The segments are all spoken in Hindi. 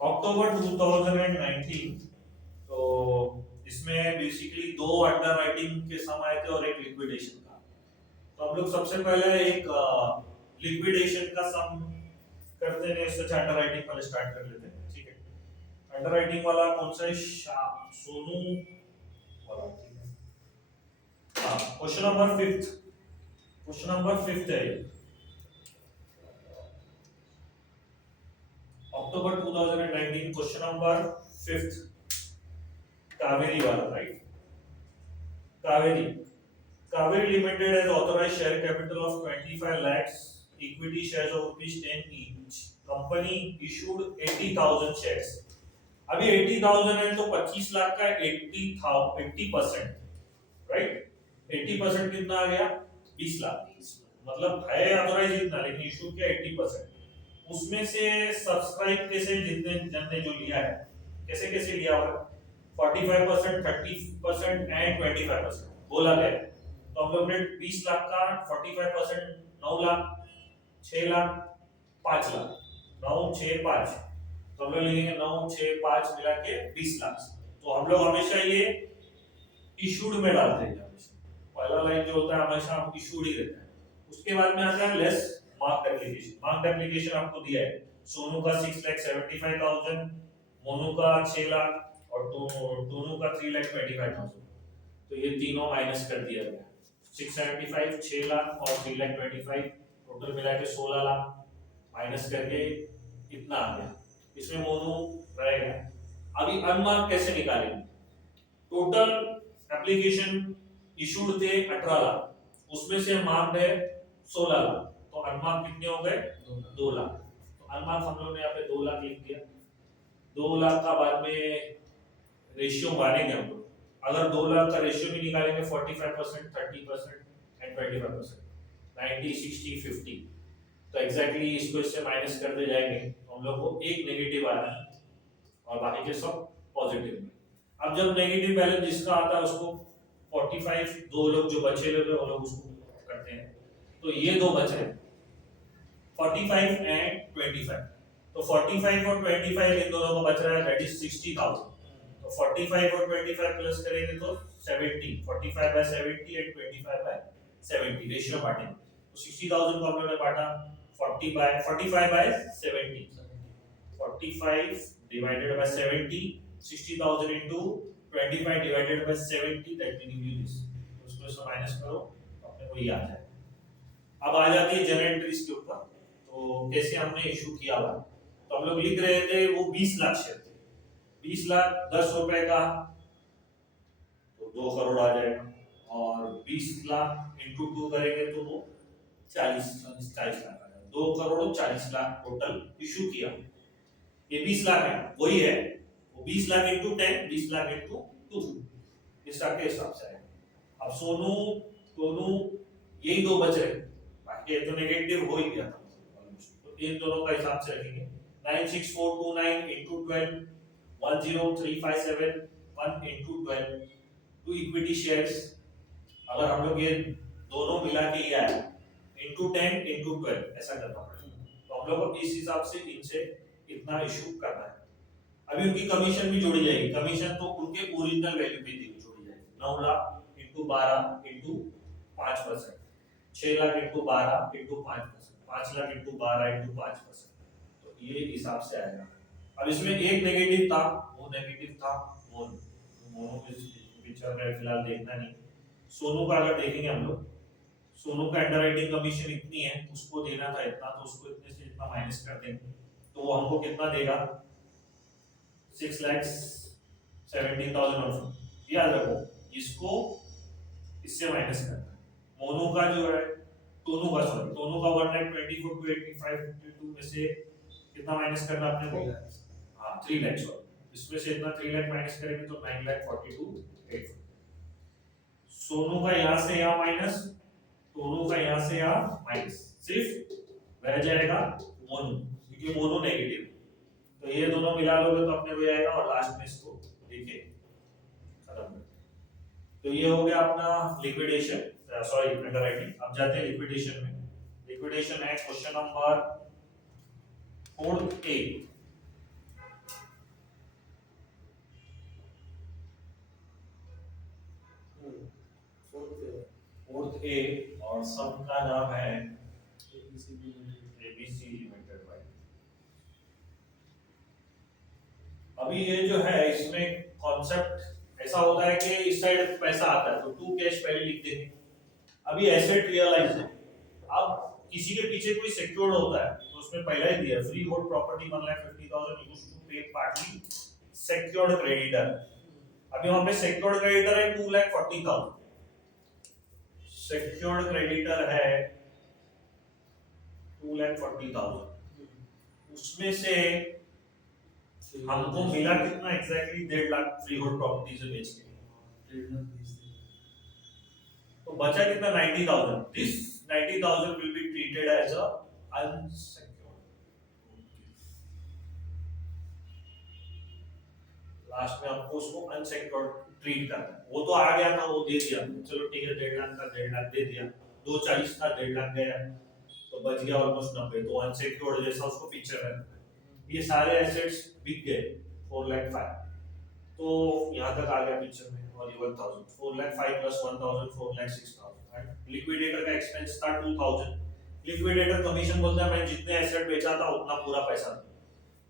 अक्टूबर 2019। तो इसमें बेसिकली दो अंडर राइटिंग के सम आए थे और एक लिक्विडेशन का। तो हम लोग सबसे पहले एक लिक्विडेशन का सम करते हैं, इससे अंडर राइटिंग वाले स्टार्ट कर लेते हैं। ठीक है, अंडर राइटिंग वाला कौन सा है? सोनू वाला। ठीक है, हाँ, क्वेश्चन नंबर 5। क्वेश्चन नंबर 5 है ये। अक्टूबर 2019, क्वेश्चन नंबर 5, कावेरी वाला, right? Kaveri Kaveri Limited has authorized share capital of 25 lakhs, equity shares of rupees 10 each. Company issued 80,000 shares. अभी 80,000 है तो 25 लाख का 80%, राइट? 80% कितना आ गया? 20 लाख। मतलब है ऑथोराइज इतना, लेकिन इशू किया 80%। उसमें से सब्सक्राइब कैसे, जितने जन ने जो लिया है, कैसे कैसे लिया हुआ? 45%, 30% एंड 25% बोला गया। तो हम लोग ने 20 लाख का 45% 9 लाख, 6 लाख, 5 लाख, 9 6 5। तो हम लोग लिखेंगे 9 6 5 मिला के 20 लाख। तो हम लोग हमेशा ये इशूड में डालते हैं। पहला लाइन जो होता है हमेशा हम इशूड ही रहता है। उसके बाद में आता है less marked application. Marked application आपको दिया है, सोनू का 6,75,000, मोनू का 6 लाख और टोनू का 3,25,000। तो ये तीनों माइनस कर दिया गया। 675, 6 लाख और 3,25,000, टोटल मिला के 16 लाख माइनस करके इतना आ गया। इसमें मोनू रहेगा। अभी अनमार्क कैसे निकालेंगे? टोटल एप्लीकेशन इशूड थे 18 लाख, उसमें से मार्क्ड है 16 लाख, तो अनमार्क कितने हो गए? 2 लाख। तो अनमार्क हम लोग ने यहाँ पे 2 लाख लिख दिया। 2 लाख का बाद में रेशियो मानेंगे हम लोग। अगर 2 लाख का रेशियो भी निकालेंगे 45%, 30% एंड 25%, 90 60 50, तो एग्जैक्टली इसको इससे माइनस करते जाएंगे तो हम लोग को एक नेगेटिव आ रहा है और बाकी के सब पॉजिटिव में। अब जब नेगेटिव बैलेंस जिसका आता है उसको 45, दो लोग जो बचे लोग वो लोग उसको करते हैं। तो ये दो बचे हैं 45 एंड 25। तो 45 और 25 इन दोनों को बच रहा है, दैट इज 60,000। तो 45 और 25 प्लस करेंगे तो 70, 45 बाय 70 एंड 25 बाय 70 रेशियो बांटेंगे। तो 60,000 को हम लोगों ने बांटा 45 by 70, 45 divided by 70, 60,000 into 25 divided by 70, that will give you this. उसको इसमें माइनस करो तो अपने को ये आ जाए। अब आ जाती है जनरल एंट्रीज के ऊपर। तो कैसे हमने इशू किया हुआ, तो हम लोग लिख रहे थे वो 20 लाख शेयर थे। 20 लाख 10 रुपए का तो 2 करोड़ आ जाएगा, और 20 लाख इंटू 2 करेंगे तो वो 40 लाख आ जाएगा। 2 करोड़ 40 लाख टोटल इशू किया। ये 20 लाख है, वही है वो 20 लाख इंटू 10, 20 लाख इंटू 2, इस तरह के हिसाब से आएगा। अब सोनू टोनू यही दो बच रहे, बाकी तो नेगेटिव हो ही गया था। तो इन दोनों का हिसाब से रखेंगे 96429 इंटू 12, 10357 1 इंटू 12, 2 इक्विटी शेयर्स। अगर हम लोग ये दोनों मिला के ही आए इंटू 10 इंटू 12 ऐसा करना पड़ेगा। तो हम लोग को इस हिसाब से इनसे इतना इशू करना है। अभी उनकी कमीशन भी जोड़ी जाएगी। कमीशन तो उनके ओरिजिनल वैल्यू पे जोड़ी जाएगी। 9 lakh into 12 into 5%, 6 lakh into 12 into 5%, 5 lakh into 12 into 5%। तो ये हिसाब से आएगा। अब इसमें एक नेगेटिव था, वो नेगेटिव था मोनू पिक्चर में फिलहाल देखना नहीं। सोनू का अगर देखेंगे हम लोग, सोनू का अंडरराइटिंग कमीशन इतनी है, उसको देना था इतना, तो उसको इतने से इतना माइनस कर देंगे तो वो हमको कितना देगा? 6,17,000। याद रखो इसको इससे माइनस करना है। मोनू का जो है, टोनू का 1,24,285 52 में से कितना माइनस करना अपने को? हाँ 3 लाख। इसमें से इतना 3 लाख माइनस करेंगे तो 9,42,840। सोनू का यहाँ से यहाँ माइनस, टोनू का यहाँ से यहाँ माइनस, सिर्फ रह जाएगा मोनू, क्योंकि मोनू नेगेटिव। तो ये दोनों मिला लोगे तो अपने को आएगा, और लास्ट में इसको लिखे खत्म। तो ये हो गया अपना लिक्विडेशन, सॉरी अंडरराइटिंग। अब जाते हैं लिक्विडेशन में। लिक्विडेशन है क्वेश्चन नंबर 4A। सम का नाम है एबीसी लिमिटेड भाई। अभी ये जो है इसमें कॉन्सेप्ट ऐसा होता है कि इस साइड पैसा आता है तो टू कैश पहले लिख देंगे। अभी एसेट रियलाइज है, अब किसी के पीछे कोई सिक्योर्ड होता है तो उसमें पहला ही दिया free hold property 1,50,000 used to pay partly secured creditor. अभी वहां पे सिक्योर्ड क्रेडिटर है 2,40,000, सिक्योर्ड क्रेडिटर है 2,40,000, उसमें से हमको मिला कितना exactly 1.5 lakh free hold property से बेच के, तो बचा कितना 90,000। This 90,000 will be treated as a unsecured. Last में आपको उसको अनसिक्योर्ड ट्रीट करना है। वो तो आ गया था, वो दे दिया, चलो ठीक है 1.5 लाख का 1.5 लाख दे दिया, 240 था 1.5 लाख गया तो बच गया ऑलमोस्ट 90, तो अनसिक्योर्ड जैसा उसको पिक्चर है। ये सारे एसेट्स बिक गए 4,05,000, तो यहाँ तक आ गया पिक्चर में। और ये 1,000 4,05,000 प्लस 1,000 4,06,000 एंड लिक्विडेटर का एक्सपेंस था 2,000। लिक्विडेटर कमीशन बोलता है मैं जितने एसेट बेचा था उतना पूरा पैसा दो,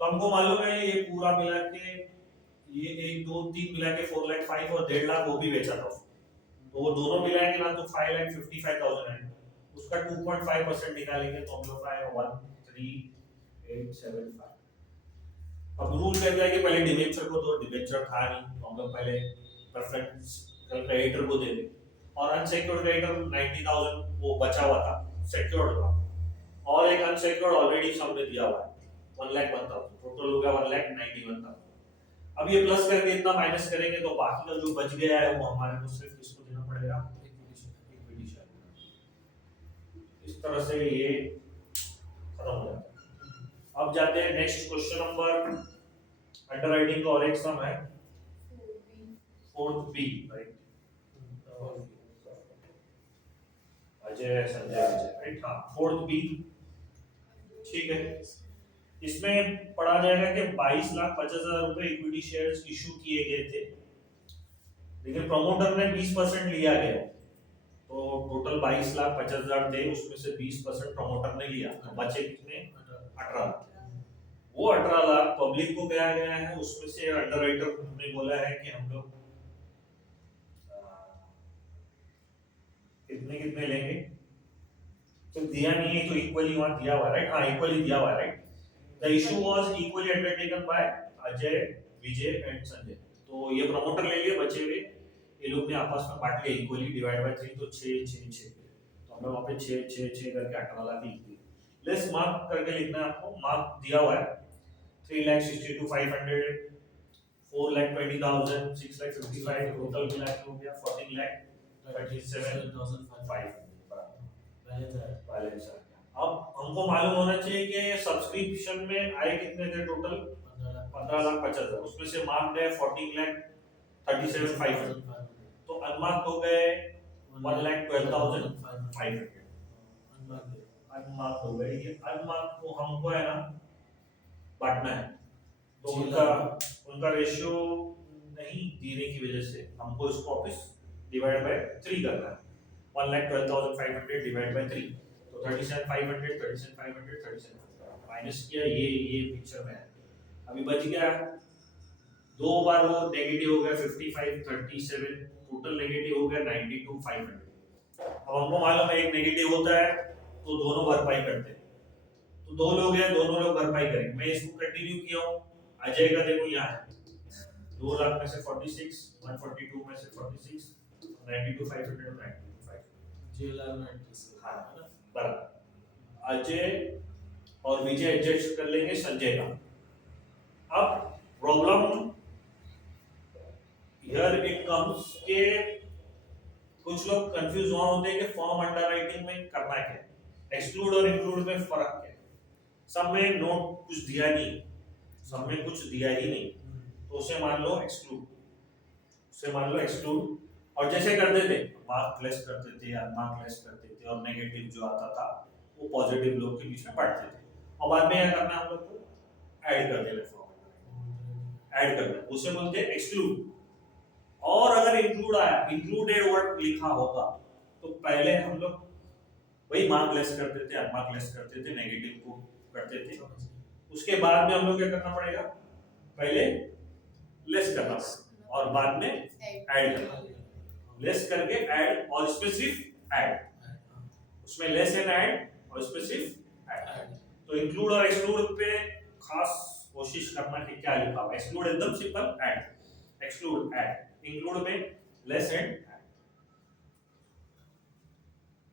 तो हमको मालूम है ये पूरा मिला के ये 1 2 3 मिला के 4,05,000 और 1.5 लाख वो भी बेचा था, तो वो दोनों मिलाएंगे ना तो 5,55,000 है, उसका 2.5% निकालेंगे तो हम लोग का आएगा 13,875। अब रूल कहता है कि पहले डिबेंचर को दो, डिबेंचर था नहीं तो हम लोग पहले प्रेफरेंस क्रेडिटर को दे दे, और अनसिक्योर्ड क्रेडिटर 90,000 वो बचा हुआ था सिक्योर्ड का, और एक अनसिक्योर्ड ऑलरेडी हमने दिया हुआ है 1,01,000, टोटल हो गया 1,91,000। अब ये प्लस करके इतना माइनस करेंगे तो बाकी का जो बच गया है वो हमारे को सिर्फ इसको देना पड़ेगा इक्विटी शेयर। इस तरह से ये खत्म हो जाता है। अब जाते हैं नेक्स्ट क्वेश्चन नंबर, अंडरराइटिंग का और एक सम है 4th B, right? Ajay Sanjay right, हाँ 4th बी, ठीक है। इसमें पढ़ा जाएगा कि 22,50,000 रुपए इक्विटी शेयर्स इशू किए गए थे, लेकिन प्रमोटर ने 20% लिया गया, तो टोटल 22,50,000 थे, उसमें से 20% प्रमोटर ने लिया, तो बचे कितने 18। वो 18 लाख पब्लिक को दिया गया है, उसमें से अंडरराइटर ने बोला है कि हम लोग कितने कितने लेंगे, तो दिया नहीं है तो इक्वली वहां दिया हुआ है, राइट? हाँ इक्वली दिया हुआ है, right? The issue was equally undertaken by Ajay, Vijay and Sanjay, तो ये प्रमोटर ले लिए, बचे हुए ये लोग ने आपस में बांट लिया इक्वली, डिवाइड बाय 3, तो 6 6 6, तो हमें वहां पे 6 6 6 करके 18 लाख लिख दिए। लेस मार्क करके लिखना है आपको, मार्क दिया हुआ है 3,62,500, 4,20,000, 6,55,000, टोटल मिला के हो गया 14,37,500 बैलेंस। अब हमको मालूम होना चाहिए कि सब्सक्रिप्शन में आए कितने थे, टोटल 15,50,000, उसमें से मार्क्ड है 14,37,500, तो अनमार्क्ड हो गए 1,12,500, अनमार्क्ड हो गए। ये अनमार्क्ड को हमको है ना बांटना है, तो उनका रेशियो नहीं देने की वजह से हमको इसको वापस डिवाइड बाय 3 करना है, 1,12,500 डिवाइड बाय 3, तो 37,500 37,500 37,500 माइनस किया, ये पिक्चर में है। अभी बच गया 2 बार वो नेगेटिव हो गया 55 37, टोटल नेगेटिव हो गया 92,500। अब हमको मालूम है एक नेगेटिव होता है तो दोनों भरपाई करते हैं, तो 2 लोग हैं, दोनों लोग भरपाई करेंगे। मैं इसको कंटिन्यू किया हूं, अजय का देखो यहाँ है 2 लाख में से 46, 142 में से 46, 92,500 बराबर। अजय और विजय एडजस्ट कर लेंगे संजय का। अब प्रॉब्लम हियर इट कम्स के कुछ लोग कंफ्यूज हुआ होते हैं कि फॉर्म अंडरराइटिंग में करना क्या है, एक्सक्लूड और इंक्लूड में फर्क क्या है। सब में नोट कुछ दिया नहीं, सब में कुछ दिया ही नहीं, तो उसे मान लो एक्सक्लूड, और जैसे करते थे मार्क लेस करते थे या मार्क लेस करते थे, और नेगेटिव जो आता था वो पॉजिटिव लोग के बीच में बांटते थे, और बाद में क्या करना हम लोग को ऐड कर देना, ऐड करना उसे बोलते हैं एक्सक्लूड। और अगर इंक्लूड आया, इंक्लूडेड वर्ड लिखा होगा तो पहले हम लोग वही मार्क लेस करते थे, अनमार्क लेस करते थे, नेगेटिव को करते थे। उसके बाद में हम लोग क्या करना पड़ेगा, पहले लेस करना पड़ेगा और बाद में ऐड करना पड़ेगा। लेस करके ऐड, और इसमें सिर्फ ऐड, उसमें लेस एंड ऐड और इसमें सिर्फ ऐड। तो इंक्लूड और एक्सक्लूड पे खास कोशिश करना कि क्या लिखा हुआ है। एक्सक्लूड एकदम simple, add, exclude add, include में लेस एंड